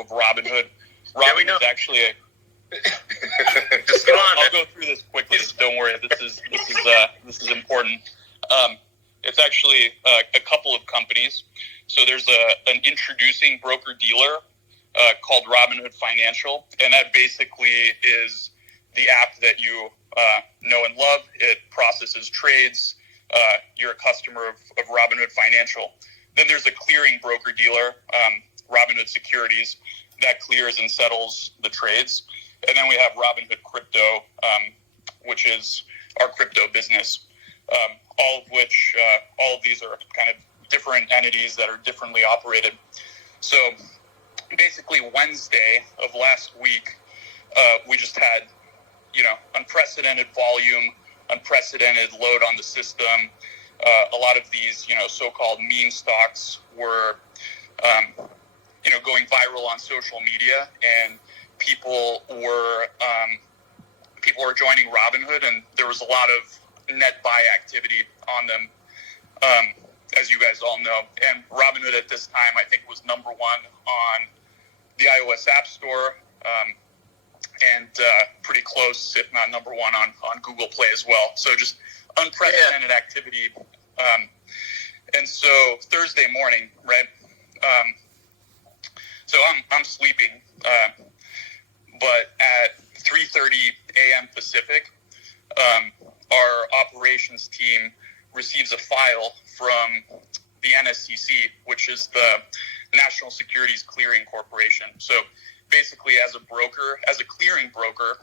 of Robinhood. Yeah, we know. Robinhood is actually a. Just go on. I'll go through this quickly. Don't worry. This is important. It's actually a couple of companies. So there's an introducing broker dealer called Robinhood Financial, and that basically is the app that you know and love. It processes trades. You're a customer of Robinhood Financial. Then there's a clearing broker dealer, Robinhood Securities, that clears and settles the trades. And then we have Robinhood Crypto, which is our crypto business. All of these are kind of different entities that are differently operated. So basically Wednesday of last week, we just had, unprecedented volume, unprecedented load on the system. A lot of these, so-called meme stocks were, going viral on social media, and people were joining Robinhood, and there was a lot of net buy activity on them, as you guys all know. And Robinhood at this time, I think, was number one on the iOS App Store, and pretty close, if not number one, on Google Play as well. So just unprecedented activity. And so Thursday morning, right? So I'm sleeping, but at 3:30 a.m. Pacific, our operations team receives a file from the NSCC, which is the National Securities Clearing Corporation. So basically, as a clearing broker,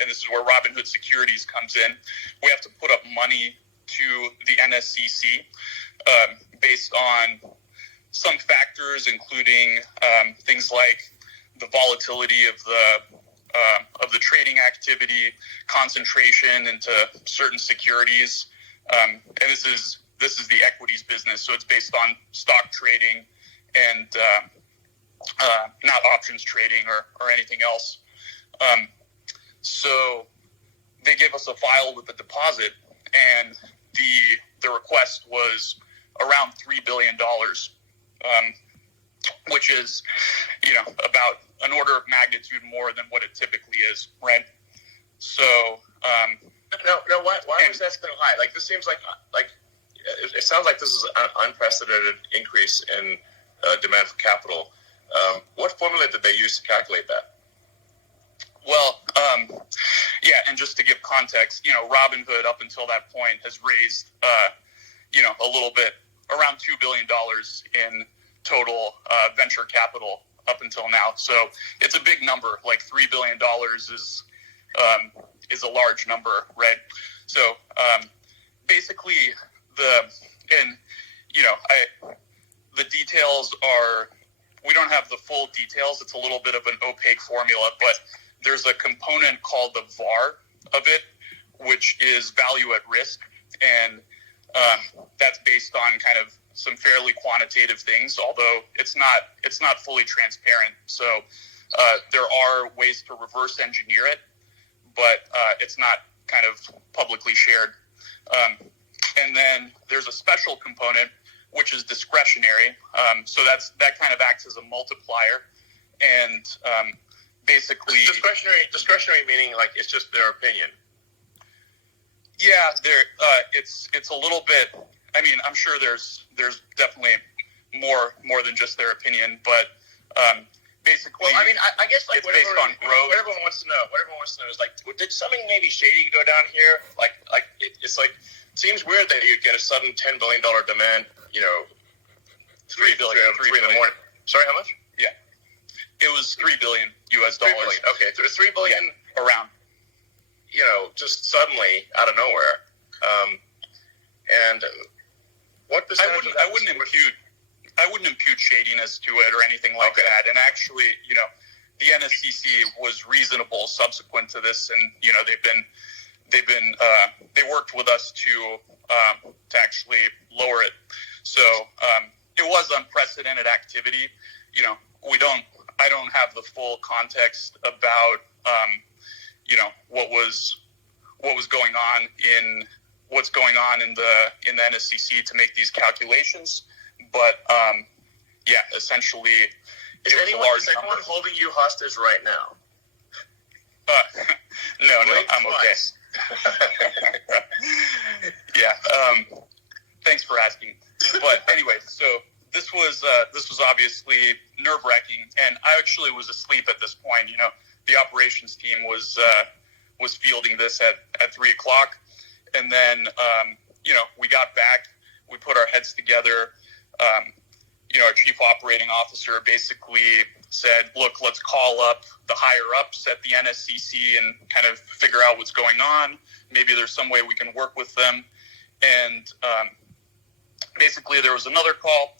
and this is where Robinhood Securities comes in, we have to put up money to the NSCC based on some factors, including things like the volatility of the trading activity, concentration into certain securities, and this is the equities business. So it's based on stock trading and not options trading or anything else. So they gave us a file with a deposit, and the request was around $3 billion, which is, about an order of magnitude more than what it typically is, right? So, no. Why was that so high? Like, this seems like it sounds like this is an unprecedented increase in demand for capital. What formula did they use to calculate that? Well, and just to give context, Robinhood up until that point has raised, a little bit, around $2 billion in total venture capital up until now. So it's a big number. Like $3 billion is a large number, right? So basically, the details are, we don't have the full details. It's a little bit of an opaque formula, but there's a component called the VAR of it, which is value at risk, and that's based on kind of some fairly quantitative things, although it's not fully transparent. So there are ways to reverse engineer it, but it's not kind of publicly shared. And then there's a special component, which is discretionary. So that kind of acts as a multiplier, and basically discretionary meaning like it's just their opinion. Yeah, it's a little bit. I mean, I'm sure there's definitely more than just their opinion, but basically, well, I mean, I guess like it's based on growth. What everyone wants to know is like, did something maybe shady go down here? It's like, it seems weird that you get a sudden $10 billion demand. $3 billion in the morning. Sorry, how much? Yeah, it was $3 billion US dollars. $3 billion. Okay, so $3 billion around. Just suddenly out of nowhere. And what percentage? I wouldn't impute shadiness to it or anything like that. And actually, the NSCC was reasonable subsequent to this, and they worked with us to actually lower it. So it was unprecedented activity. I don't have the full context about what's going on in the NSCC to make these calculations, but essentially Is anyone holding you hostage right now? No, I'm okay. Yeah. Thanks for asking. But anyway, so this was obviously nerve-wracking, and I actually was asleep at this point. You know, the operations team was fielding this at 3:00, and then you know, we got back, we put our heads together. You know, our chief operating officer basically said, look, let's call up the higher ups at the NSCC and kind of figure out what's going on. Maybe there's some way we can work with them. And basically there was another call,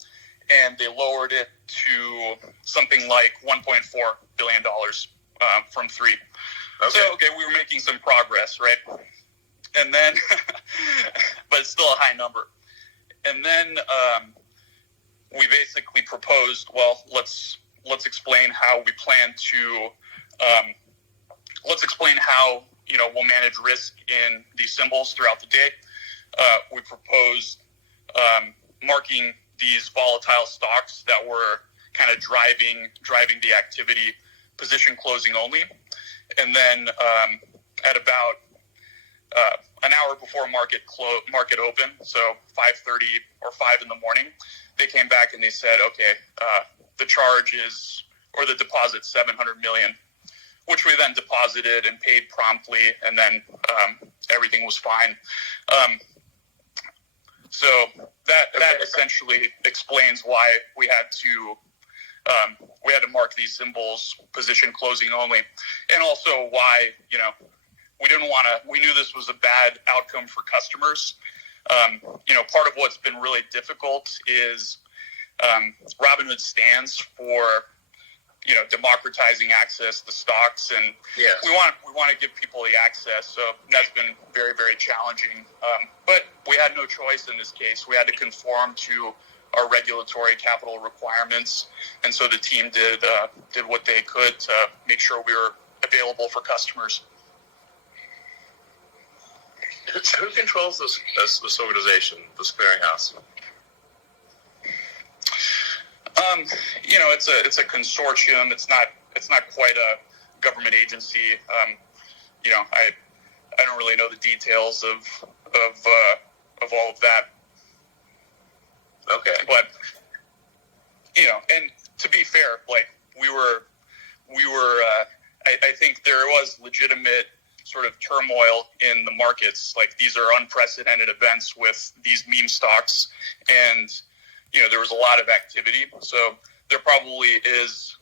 and they lowered it to something like $1.4 billion from $3 billion. Okay. So, okay, we were making some progress, right? And then, but it's still a high number. And then we basically proposed, well, let's explain how we plan to, let's explain how, you know, we'll manage risk in these symbols throughout the day. We proposed marking these volatile stocks that were kind of driving the activity, position closing only. And then at about an hour before market open, so 5:30 or 5 in the morning, they came back and they said, okay, the charge is, or the deposit's $700 million, which we then deposited and paid promptly, and then everything was fine. So that essentially explains why we had to mark these symbols position closing only, and also why, you know, we knew this was a bad outcome for customers. You know, part of what's been really difficult is Robinhood stands for, you know, democratizing access to stocks, and yes, we want to give people the access. So that's been very, very challenging. But we had no choice in this case. We had to conform to our regulatory capital requirements, and so the team did what they could to make sure we were available for customers. Who controls this organization, this clearinghouse? You know, it's a consortium. It's not quite a government agency. You know, I don't really know the details of all of that. Okay, but you know, and to be fair, like we were. I think there was legitimate sort of turmoil in the markets. Like, these are unprecedented events with these meme stocks, and you know, there was a lot of activity. So there probably is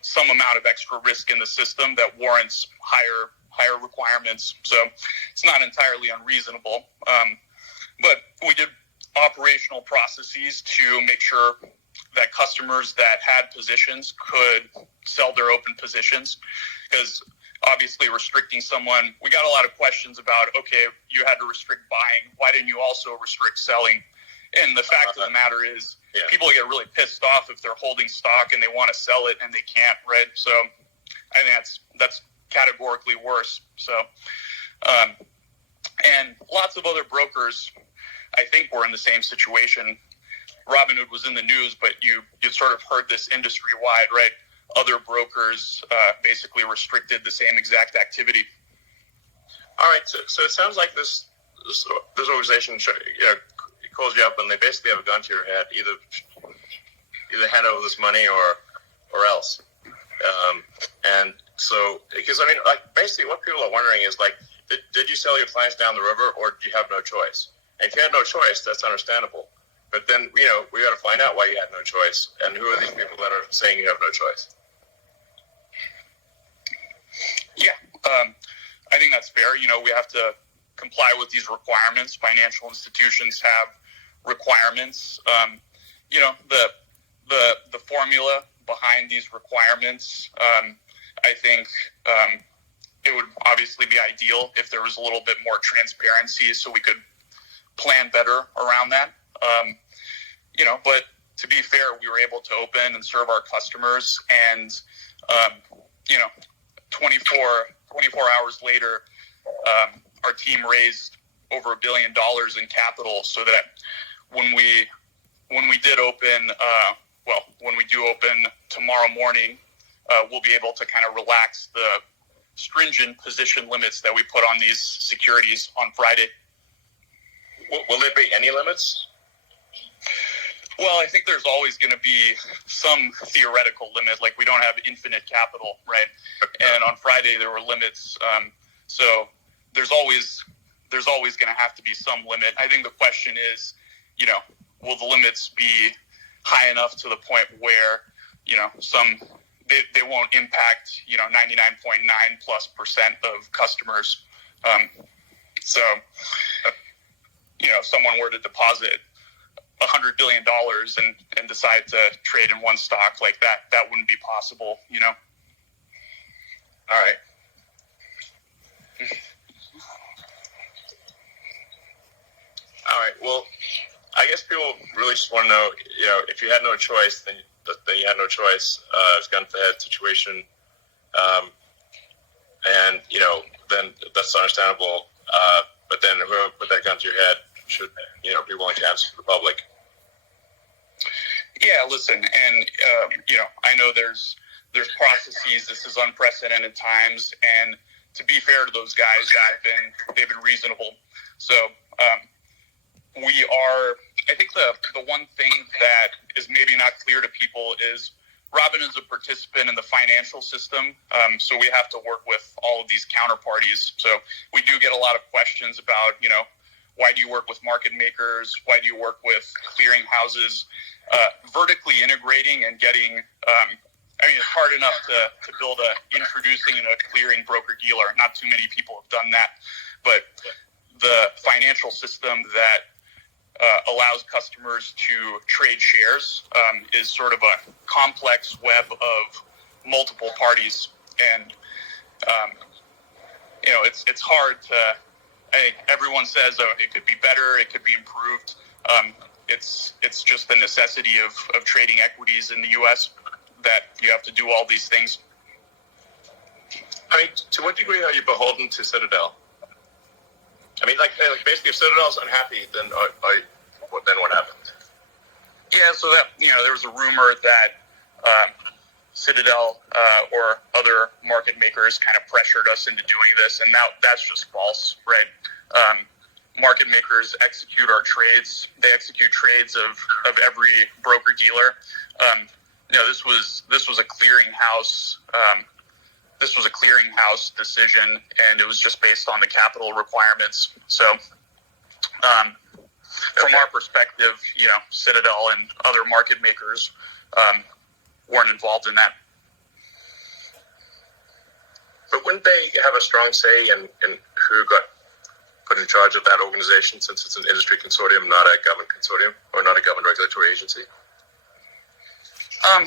some amount of extra risk in the system that warrants higher requirements. So it's not entirely unreasonable. But we did operational processes to make sure that customers that had positions could sell their open positions, because obviously restricting someone, we got a lot of questions about, okay, you had to restrict buying, why didn't you also restrict selling? And the fact of the matter is, people get really pissed off if they're holding stock and they want to sell it and they can't, right? So I think that's categorically worse. So, and lots of other brokers, I think, were in the same situation. Robinhood was in the news, but you sort of heard this industry-wide, right? Other brokers basically restricted the same exact activity. All right, so it sounds like this organization, you know, calls you up and they basically have a gun to your head, either hand over this money or else. And so, because I mean, like, basically what people are wondering is, like, did you sell your clients down the river, or do you have no choice? And if you had no choice, that's understandable. But then, you know, we got to find out why you had no choice, and who are these people that are saying you have no choice? Yeah, I think that's fair. You know, we have to comply with these requirements. Financial institutions have requirements. You know, the formula behind these requirements, I think it would obviously be ideal if there was a little bit more transparency so we could plan better around that. You know, but to be fair, we were able to open and serve our customers, and you know, 24 hours later, our team raised over $1 billion in capital, so that when we did open, when we do open tomorrow morning, we'll be able to kind of relax the stringent position limits that we put on these securities on Friday. Will there be any limits? Well, I think there's always going to be some theoretical limit. Like, we don't have infinite capital, right? And on Friday there were limits. So there's always going to have to be some limit. I think the question is, will the limits be high enough to the point where, they won't impact, 99.9+% of customers. So, if someone were to deposit $100 billion and decide to trade in one stock like that wouldn't be possible, All right. All right. Well, I guess people really just want to know, if you had no choice, then you had no choice. It's gun to head situation, and then that's understandable. But then whoever put that gun to your head should, be willing to answer to the public. Yeah, listen, and I know there's processes. This is unprecedented times, and to be fair to those guys, they've been reasonable. So I think the one thing that is maybe not clear to people is Robinhood's a participant in the financial system, so we have to work with all of these counterparties. So we do get a lot of questions about, why do you work with market makers? Why do you work with clearing houses? Vertically integrating and getting, it's hard enough to build introducing a clearing broker-dealer. Not too many people have done that. But the financial system that allows customers to trade shares is sort of a complex web of multiple parties, and it's hard to. I think everyone says, it could be better, it could be improved. It's just the necessity of trading equities in the U.S. that you have to do all these things. To what degree are you beholden to Citadel? Basically, if Citadel's unhappy, then what happens? Yeah, so that there was a rumor that Citadel or other market makers kind of pressured us into doing this, and that's just false, right? Market makers execute our trades. They execute trades of every broker dealer. This was a clearinghouse. This was a clearinghouse decision, and it was just based on the capital requirements. So, from our perspective, Citadel and other market makers weren't involved in that. But wouldn't they have a strong say in who got put in charge of that organization, since it's an industry consortium, not a government consortium, or not a government regulatory agency? I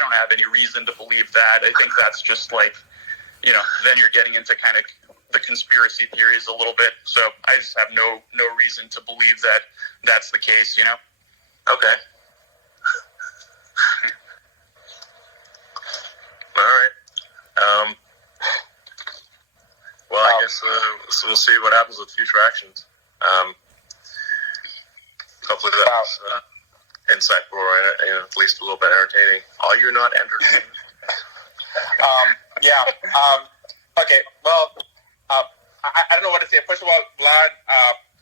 don't have any reason to believe that. I think that's just then you're getting into kind of the conspiracy theories a little bit. So I just have no reason to believe that that's the case, Okay. All right. Well, I guess so we'll see what happens with future actions. Hopefully that's insightful or at least a little bit entertaining. Are you not entertained? Yeah. Okay. Well, I don't know what to say. First of all, Vlad,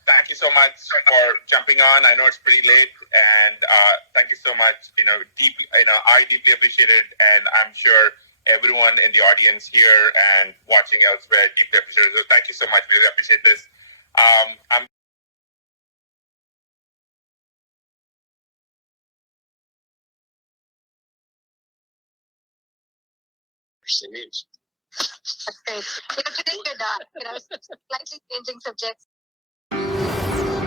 thank you so much for jumping on. I know it's pretty late, and thank you so much. Deeply, I deeply appreciate it, and I'm sure everyone in the audience here and watching elsewhere deeply appreciate it. So thank you so much. Really appreciate this. I'm News. That's great. Today we're done. Slightly changing subjects.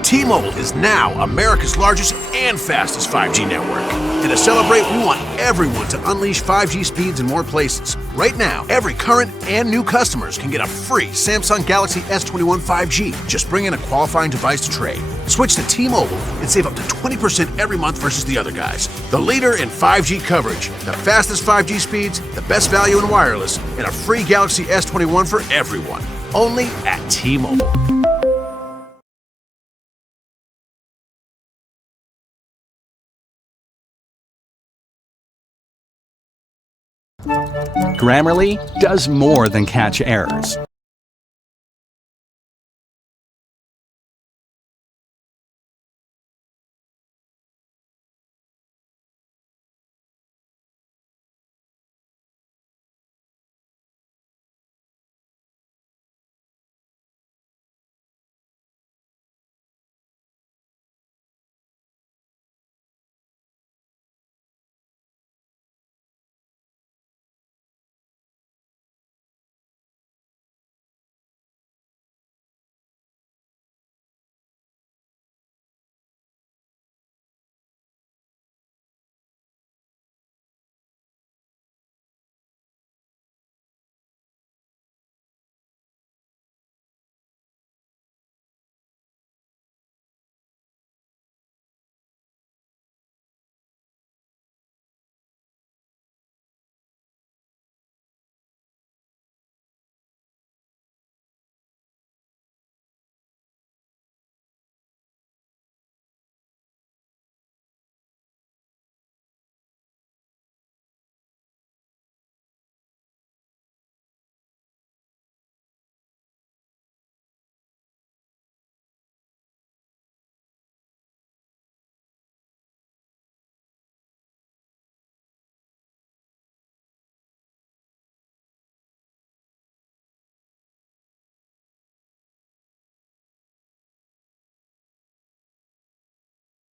T-Mobile is now America's largest and fastest 5G network. And to celebrate, we want everyone to unleash 5G speeds in more places. Right now, every current and new customers can get a free Samsung Galaxy S21 5G. Just bring in a qualifying device to trade. Switch to T-Mobile and save up to 20% every month versus the other guys. The leader in 5G coverage, the fastest 5G speeds, the best value in wireless, and a free Galaxy S21 for everyone. Only at T-Mobile. Grammarly does more than catch errors.